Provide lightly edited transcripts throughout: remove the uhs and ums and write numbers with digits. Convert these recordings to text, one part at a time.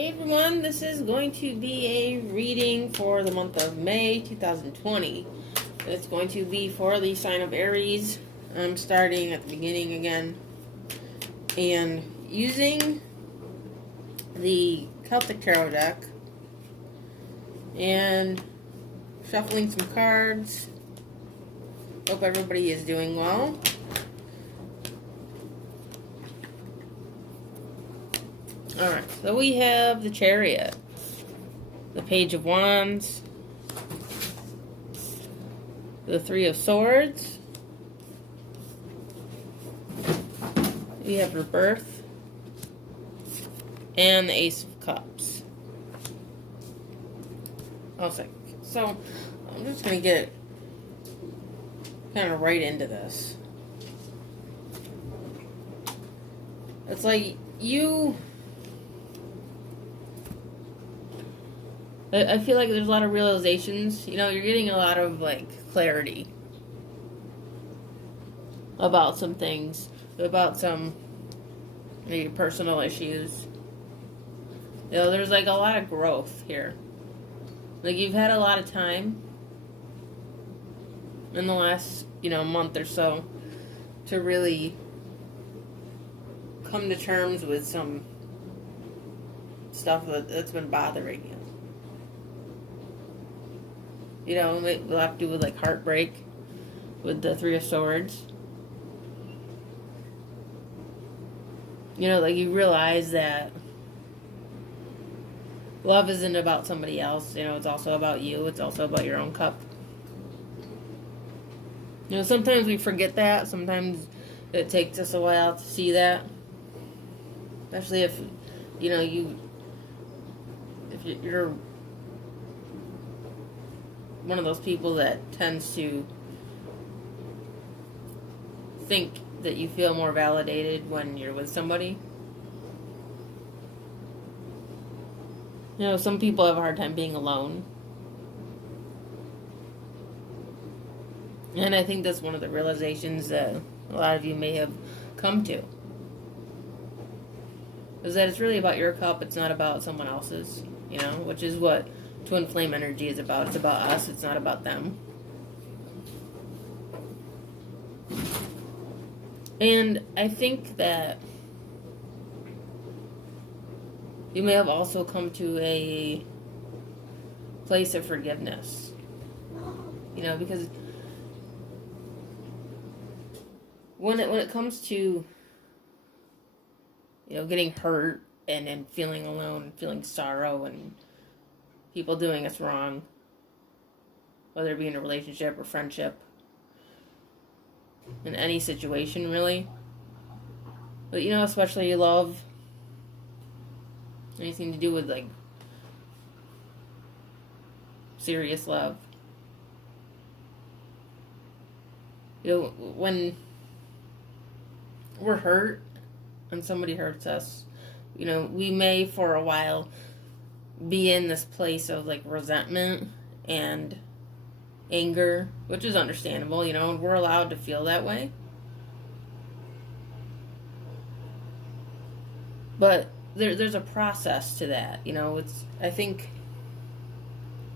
Hey everyone, this is going to be a reading for the month of May 2020. It's going to be for the sign of Aries. I'm starting at the beginning again and using the Celtic Tarot deck and shuffling some cards. Hope everybody is doing well. Alright, so we have the Chariot, the Page of Wands, the Three of Swords, we have Rebirth, and the Ace of Cups. So I'm just going to get kind of right into this. It's like I feel like there's a lot of realizations. You know, you're getting a lot of, clarity about some things, about some maybe personal issues. You know, there's, a lot of growth here. You've had a lot of time in the last, month or so to really come to terms with some stuff that's been bothering you. We'll have to do with heartbreak with the Three of Swords. You realize that love isn't about somebody else. It's also about you. It's also about your own cup. Sometimes we forget that. Sometimes it takes us a while to see that. Especially if, if you're one of those people that tends to think that you feel more validated when you're with somebody. Some people have a hard time being alone. And I think that's one of the realizations that a lot of you may have come to. Is that it's really about your cup, it's not about someone else's, which is what twin flame energy is about. It's about us, it's not about them. And I think that you may have also come to a place of forgiveness. Because when it comes to getting hurt and feeling alone and feeling sorrow and people doing us wrong, whether it be in a relationship or friendship, in any situation really, but especially love, anything to do with serious love. When we're hurt and somebody hurts us, we may for a while be in this place of resentment and anger, which is understandable, and we're allowed to feel that way. But there's a process to that, I think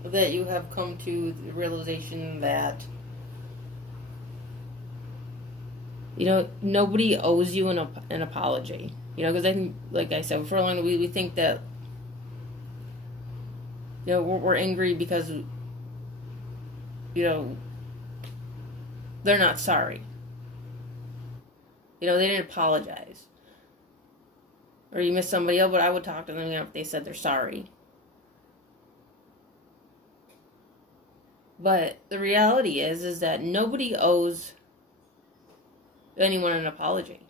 that you have come to the realization that nobody owes you an apology. Because I think, like I said, for a long time, we think that, we're angry because, they're not sorry. They didn't apologize. Or you miss somebody else, but I would talk to them if they said they're sorry. But the reality is that nobody owes anyone an apology.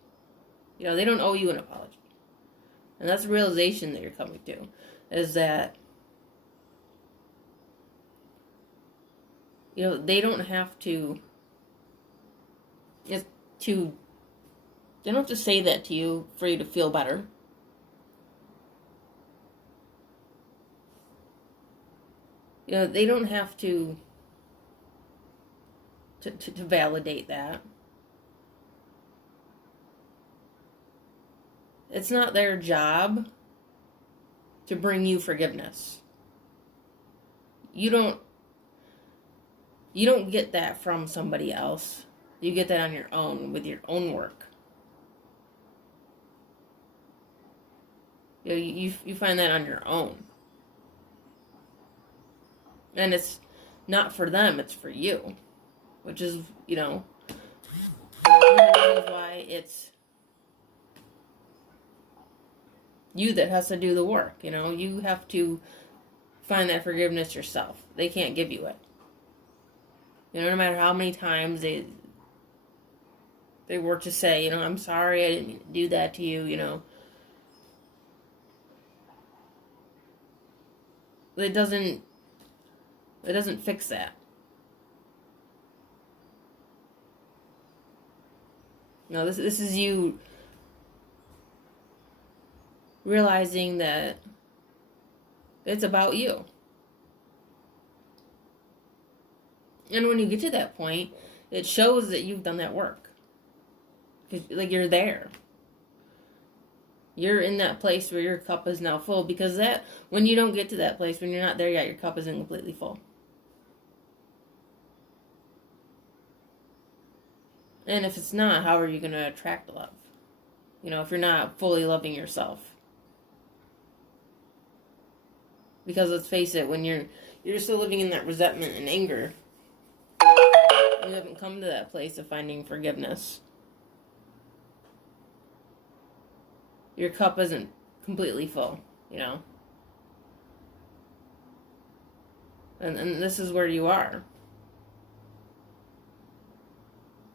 They don't owe you an apology. And that's the realization that you're coming to, is that they don't have to they don't have to say that to you for you to feel better. They don't have to validate that. It's not their job to bring you forgiveness. You don't get that from somebody else. You get that on your own with your own work. You find that on your own. And it's not for them, it's for you. Which is, one of the reasons why it's you that has to do the work. You have to find that forgiveness yourself. They can't give you it. No matter how many times they were to say, I'm sorry, I didn't mean to do that to you, It doesn't fix that. No, this is you realizing that it's about you. And when you get to that point, it shows that you've done that work. Like, you're there. You're in that place where your cup is now full, because when you don't get to that place, when you're not there yet, your cup isn't completely full. And if it's not, how are you going to attract love? If you're not fully loving yourself. Because let's face it, when you're still living in that resentment and anger, you haven't come to that place of finding forgiveness. Your cup isn't completely full, And this is where you are.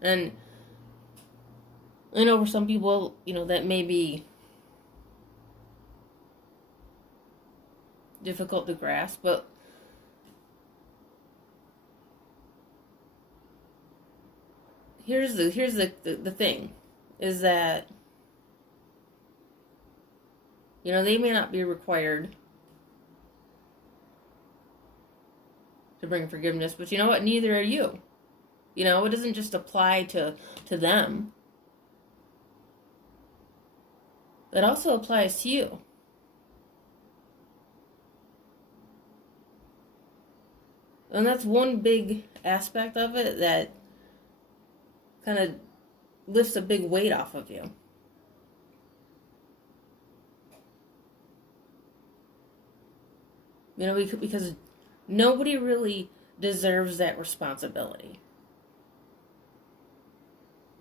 And I know for some people, that may be difficult to grasp, but here's the thing, is that they may not be required to bring forgiveness, but you know what? Neither are you. It doesn't just apply to them. It also applies to you. And that's one big aspect of it that kind of lifts a big weight off of you. Because nobody really deserves that responsibility.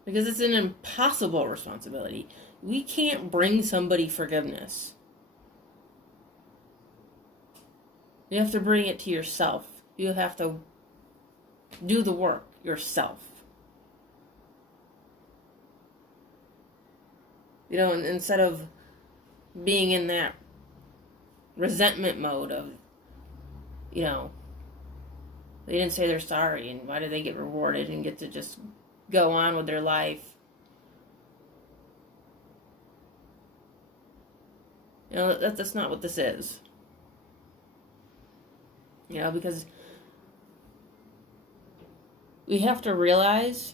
Because it's an impossible responsibility. We can't bring somebody forgiveness. You have to bring it to yourself. You have to do the work yourself. Instead of being in that resentment mode of, they didn't say they're sorry, and why did they get rewarded and get to just go on with their life? That's not what this is. Because we have to realize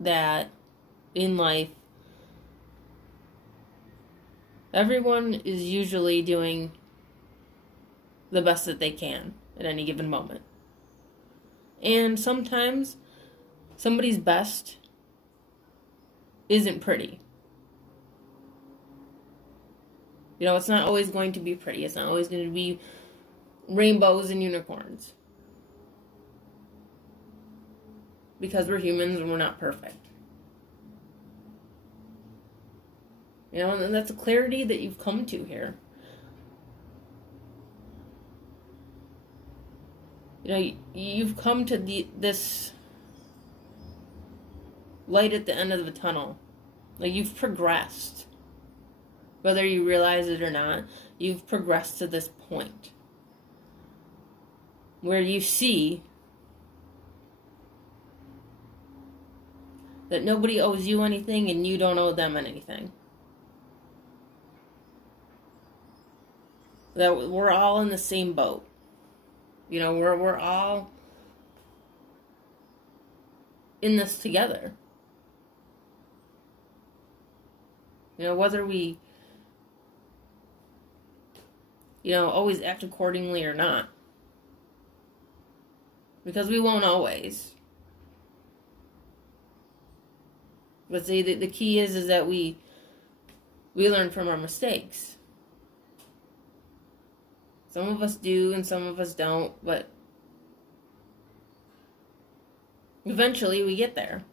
that in life, everyone is usually doing the best that they can at any given moment. And sometimes somebody's best isn't pretty. It's not always going to be pretty. It's not always going to be rainbows and unicorns. Because we're humans and we're not perfect. And that's a clarity that you've come to here. You've come to this light at the end of the tunnel. Like, you've progressed. Whether you realize it or not, you've progressed to this point where you see that nobody owes you anything and you don't owe them anything. That we're all in the same boat. We're all in this together. Whether we always act accordingly or not. Because we won't always. But see, the key is that we learn from our mistakes. Some of us do and some of us don't, but eventually we get there.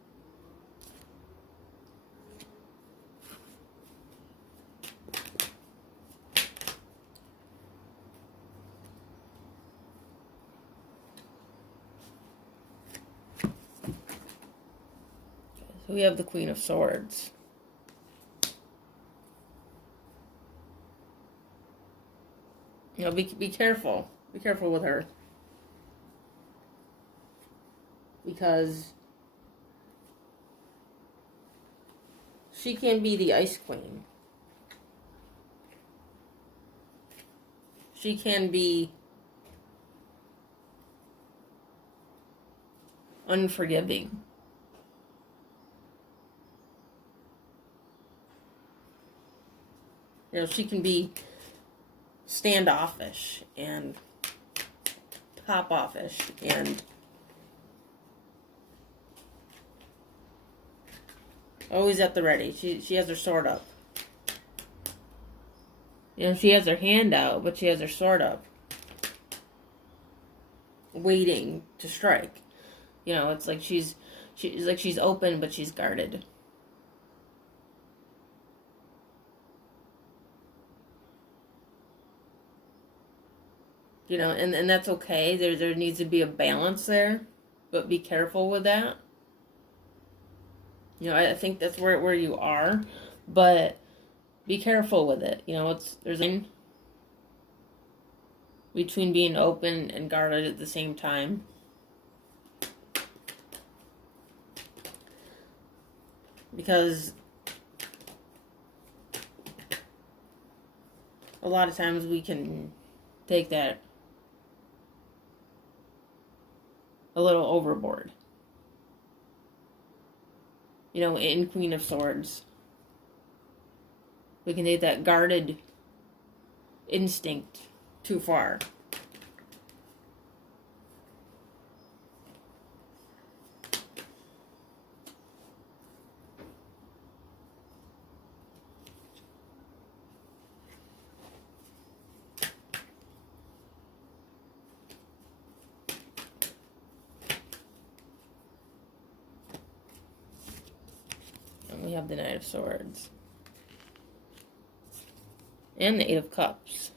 So we have the Queen of Swords. Be careful. Be careful with her. Because she can be the Ice Queen. She can be unforgiving. She can be standoffish and pop-offish and always at the ready. She has her sword up. She has her hand out, but she has her sword up, waiting to strike. It's like she's open, but she's guarded. And that's okay. There needs to be a balance there, but be careful with that. I think that's where you are, but be careful with it. There's a line between being open and guarded at the same time. Because a lot of times we can take that a little overboard. In Queen of Swords, we can take that guarded instinct too far. We have the Knight of Swords. And the Eight of Cups.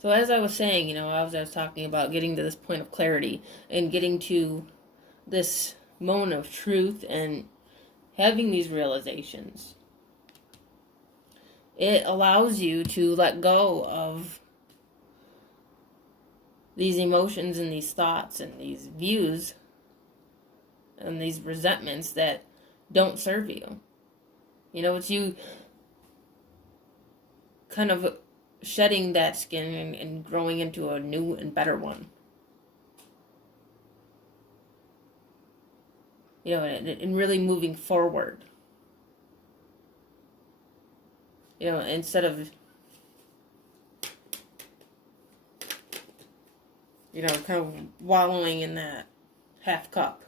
So as I was saying, as I was talking about getting to this point of clarity and getting to this moment of truth and having these realizations, it allows you to let go of these emotions and these thoughts and these views and these resentments that don't serve you. It's you kind of shedding that skin and growing into a new and better one. And really moving forward. Instead of, kind of wallowing in that half cup.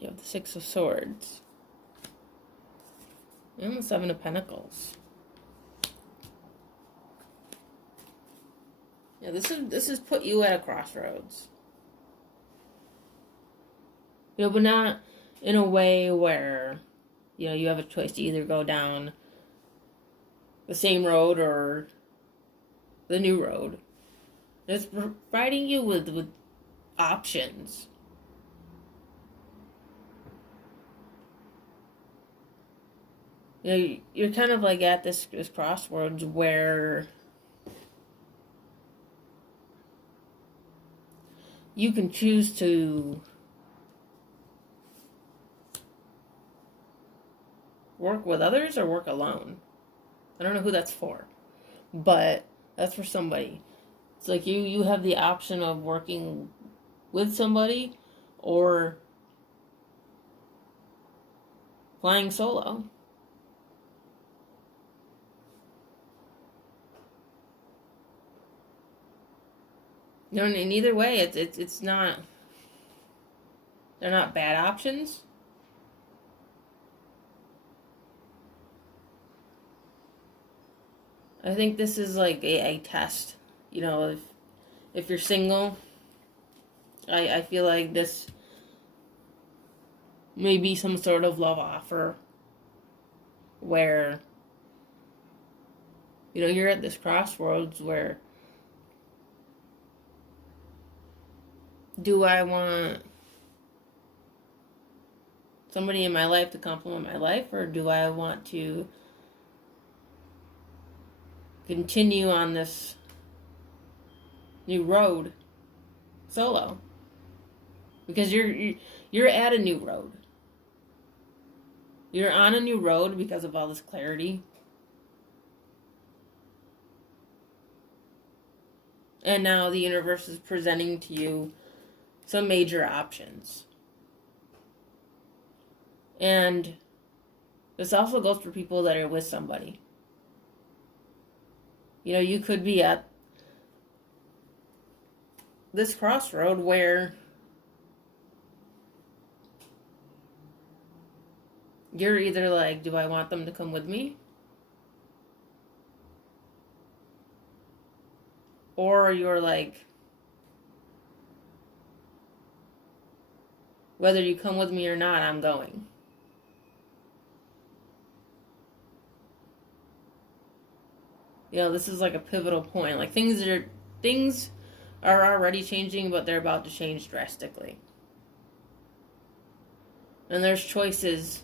You have the Six of Swords. And the Seven of Pentacles. Yeah, this is put you at a crossroads. But not in a way where, you have a choice to either go down the same road or the new road. It's providing you with options. You know, you're kind of like at this crossroads where you can choose to work with others or work alone. I don't know who that's for, but that's for somebody. It's like you have the option of working with somebody or flying solo. You know, in either way, it's not. They're not bad options. I think this is like a test. You know, if you're single, I feel like this may be some sort of love offer where, you know, you're at this crossroads where, do I want somebody in my life to complement my life, or do I want to continue on this new road solo? Because you're at a new road. You're on a new road because of all this clarity. And now the universe is presenting to you some major options. And this also goes for people that are with somebody. You know, you could be at this crossroad where you're either like, do I want them to come with me? Or you're like, whether you come with me or not, I'm going. You know, this is like a pivotal point. Like things are already changing, but they're about to change drastically. And there's choices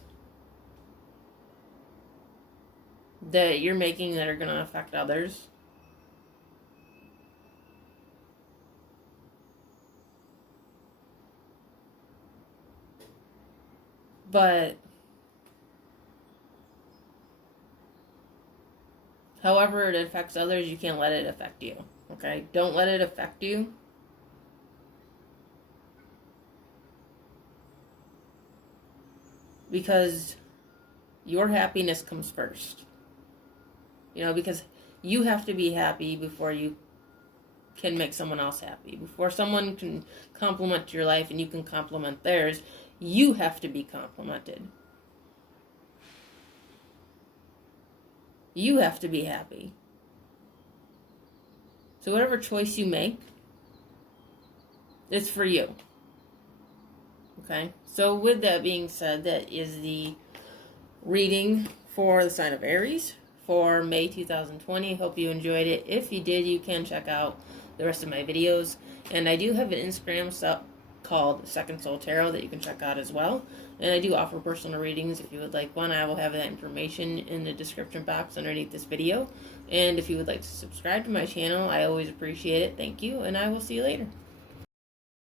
that you're making that are going to affect others. But however it affects others, you can't let it affect you. Okay? Don't let it affect you. Because your happiness comes first. You know, because you have to be happy before you can make someone else happy. Before someone can compliment your life and you can compliment theirs, you have to be complimented. You have to be happy. So whatever choice you make, it's for you. Okay? So with that being said, that is the reading for the sign of Aries for May 2020. Hope you enjoyed it. If you did, you can check out the rest of my videos. And I do have an Instagram called Second Soul Tarot that you can check out as well. And I do offer personal readings if you would like one. I will have that information in the description box underneath this video. And if you would like to subscribe to my channel, I always appreciate it. Thank you, and I will see you later.